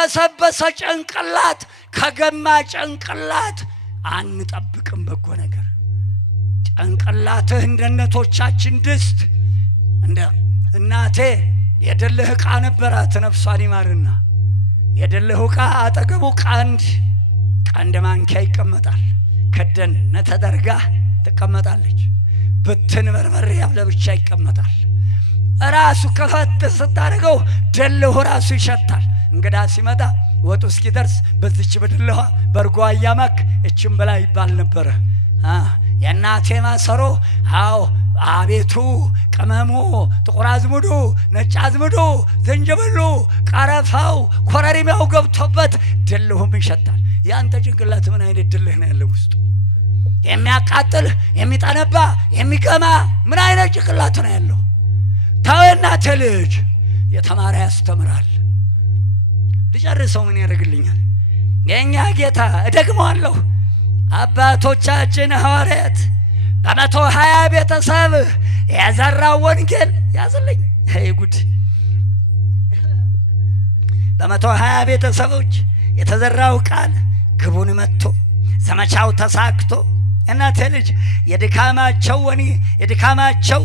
ከበሰበሰ ጭንቅላት ከገማ ጭንቅላት አንጠብቅም በጎ ነገር። ጭንቅላትህ እንደነቶቻችን ድስት እንደ እናቴ የደለህ ዕቃ ነበራት ነፍሷን ይማርና የደለህ ዕቃ አጠገቡ ቀንድ ማንኪያ ይቀመጣል። ከደን ተደርጋ ትቀመጣለች። ብትን በርበሬ ያለ ብቻ ይቀመጣል። ራሱ ከፈት ስታደርገው ደለሁ ራሱ ይሸታል። እንግዳ ሲመጣ ወጡ እስኪደርስ በዚች በደለዋ በርጓ እያማክ እችም በላ ይባል ነበረ። የእናቴ ማሰሮ አዎ አቤቱ ቅመሙ፣ ጥቁር አዝሙዱ፣ ነጭ አዝሙዱ፣ ዝንጅብሉ፣ ቀረፋው፣ ኮረሪማው ገብቶበት ደለሁም ይሸታል። ያንተ ጭንቅላት ምን አይነት ድልህ ነው ያለው ውስጡ? የሚያቃጥል የሚጠነባ የሚገማ ምን አይነት ጭንቅላት ነው ያለው? ተው እናቴ ልጅ የተማረ ያስተምራል። ልጨርሰው ምን ያደርግልኛል? የኛ ጌታ እደግመዋለሁ። አባቶቻችን ሐዋርያት በ120 ቤተሰብ የዘራው ወንጌል ያዝልኝ። አይ ጉድ! በ120 ቤተሰቦች የተዘራው ቃል ግቡን መጥቶ ዘመቻው ተሳክቶ እናቴ ልጅ የድካማቸው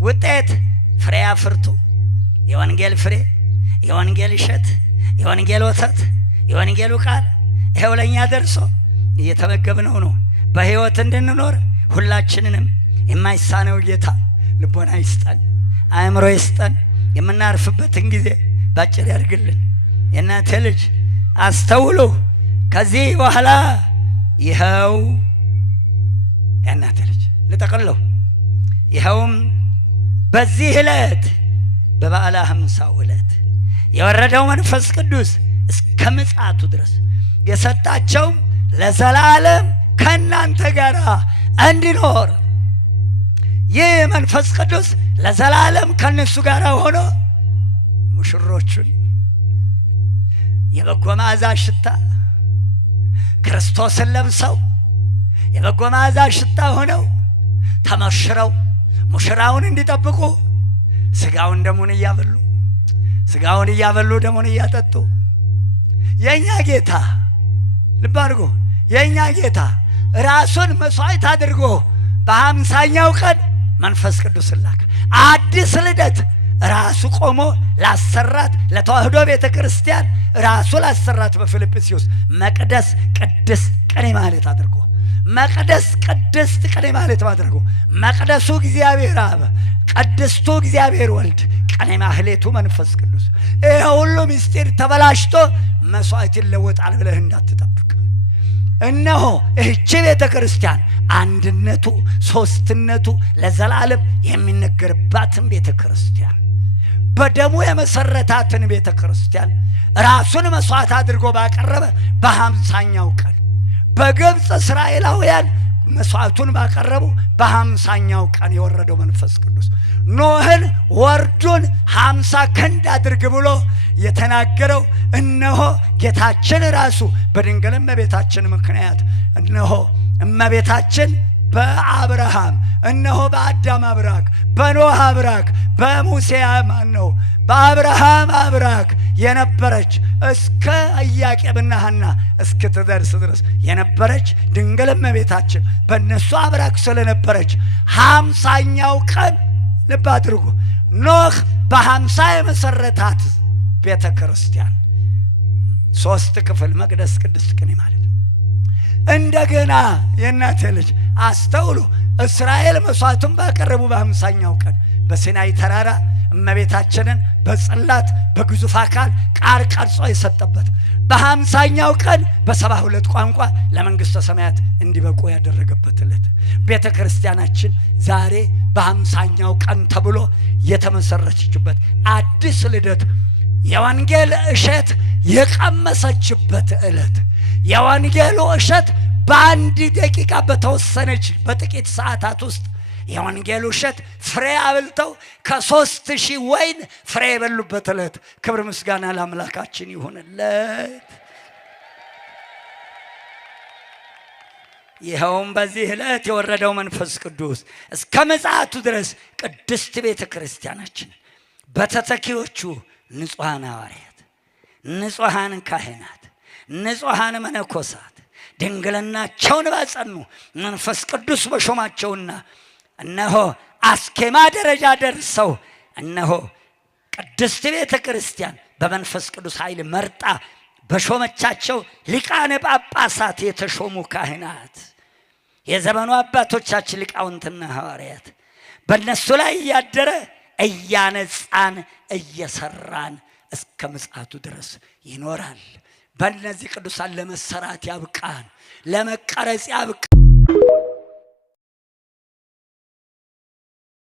ውጤት ፍሬ አፍርቶ የወንጌል ፍሬ የወንጌል እሸት የወንጌል ወተት የወንጌሉ ቃል ይሄው ለኛ ደርሶ እየተመገብነው ነው። በሕይወት እንድንኖር ሁላችንንም የማይሳነው ጌታ ልቦና ይስጠን፣ አእምሮ ይስጠን፣ የምናርፍበትን ጊዜ ባጭር ያድርግልን። የእናቴ ልጅ አስተውሉ። ከዚህ በኋላ ይኸው የእናቴ ልጅ ልጠቅለው፣ ይኸውም በዚህ ዕለት በበዓለ ሃምሳው ዕለት የወረደው መንፈስ ቅዱስ እስከ ምጽአቱ ድረስ የሰጣቸው ለዘላለም ከእናንተ ጋር እንዲኖር ይህ መንፈስ ቅዱስ ለዘላለም ከነሱ ጋር ሆኖ ሙሽሮቹን የበጎ መዓዛ ሽታ ክርስቶስን ለብሰው የበጎ መዓዛ ሽታ ሆነው ተመሽረው ሙሽራውን እንዲጠብቁ ስጋውን ደሙን እያበሉ ደሙን እያጠጡ የኛ ጌታ ልብ አድርጎ የኛ ጌታ ራሱን መስዋዕት አድርጎ በ50ኛው ቀን መንፈስ ቅዱስ ላከ። አዲስ ልደት ራሱ ቆሞ ላሰራት ለተዋህዶ ቤተክርስቲያን ራሱ ላሰራት በፊልጵስዩስ መቅደስ ቅድስት ቀኔ ማለት አድርጎ መቅደስ ቅድስት ቀኔ ማለት አድርጎ መቅደሱ እግዚአብሔር አብ ቅድስቱ እግዚአብሔር ወልድ ቀኔ ማህሌቱ መንፈስ ቅዱስ ይሄ ሁሉ ምስጢር ተበላሽቶ መስዋዕት ይለወጣል ብለህ እንዳትጠብቅ። እነሆ እቺ ቤተክርስቲያን አንድነቱ ሶስትነቱ ለዘላለም የሚነገርባትን ቤተክርስቲያን በደሙ የመሰረታትን ቤተክርስቲያን ራሱን መስዋዕት አድርጎ ባቀረበ በ50ኛው ቀን በግብፅ እስራኤላውያን መስዋዕቱን ባቀረቡ በ50ኛው ቀን የወረደው መንፈስ ቅዱስ ኖህን ወርዱን 50 ክንድ አድርግ ብሎ የተናገረው እነሆ ጌታችን ራሱ በድንግል እመቤታችን ምክንያት እነሆ እመቤታችን በአብርሃም እነሆ በአዳም አብራክ በኖህ አብራክ በሙሴ ማነው በአብርሃም አብራክ የነበረች እስከ ኢያቄምና ሐና እስክትደርስ ድረስ የነበረች ድንግል እመቤታችን በእነሱ አብራክ ስለነበረች 50ኛው ቀን ልብ አድርጉ ኖህ በ50 የመሰረታት ቤተክርስቲያን 3 ክፍል መቅደስ ቅድስት ቀኔ ማለት እንደገና የእናቴ ልጅ አስተውሉ። እስራኤል መስዋዕቱን ባቀረቡ በ50ኛው ቀን በሲናይ ተራራ እመቤታችንን በጽላት በግዙፍ አካል ቃል ቀርጾ የሰጠበት በ50ኛው ቀን በ72 ቋንቋ ለመንግስተ ሰማያት እንዲበቁ ያደረገበት ዕለት ቤተክርስቲያናችን ዛሬ በ50ኛው ቀን ተብሎ የተመሰረተችበት አዲስ ልደት የወንጌል እሸት የቀመሰችበት ዕለት የወንጌሉ እሸት በአንድ ደቂቃ በተወሰነች በጥቂት ሰዓታት ውስጥ የወንጌሉ እሸት ፍሬ አብልተው ከ3000 ወይን ፍሬ የበሉበት ዕለት ክብር ምስጋና ለአምላካችን ይሁንለት። ይኸውም በዚህ ዕለት የወረደው መንፈስ ቅዱስ እስከ ምጽአቱ ድረስ ቅድስት ቤተ ክርስቲያናችን በተተኪዎቹ ንጹሐን ሐዋርያት ንጹሐን ካህናት፣ ንጹሐን መነኮሳት ድንግልናቸውን ባጸኑ መንፈስ ቅዱስ በሾማቸውና እነሆ አስኬማ ደረጃ ደርሰው እነሆ ቅድስት ቤተ ክርስቲያን በመንፈስ ቅዱስ ኃይል መርጣ በሾመቻቸው ሊቃነ ጳጳሳት የተሾሙ ካህናት የዘመኑ አባቶቻችን ሊቃውንትና ሐዋርያት በእነሱ ላይ እያደረ እያነጻን እየሰራን እስከ ምጽአቱ ድረስ ይኖራል። በእነዚህ ቅዱሳን ለመሰራት ያብቃን፣ ለመቀረጽ ያብቃን።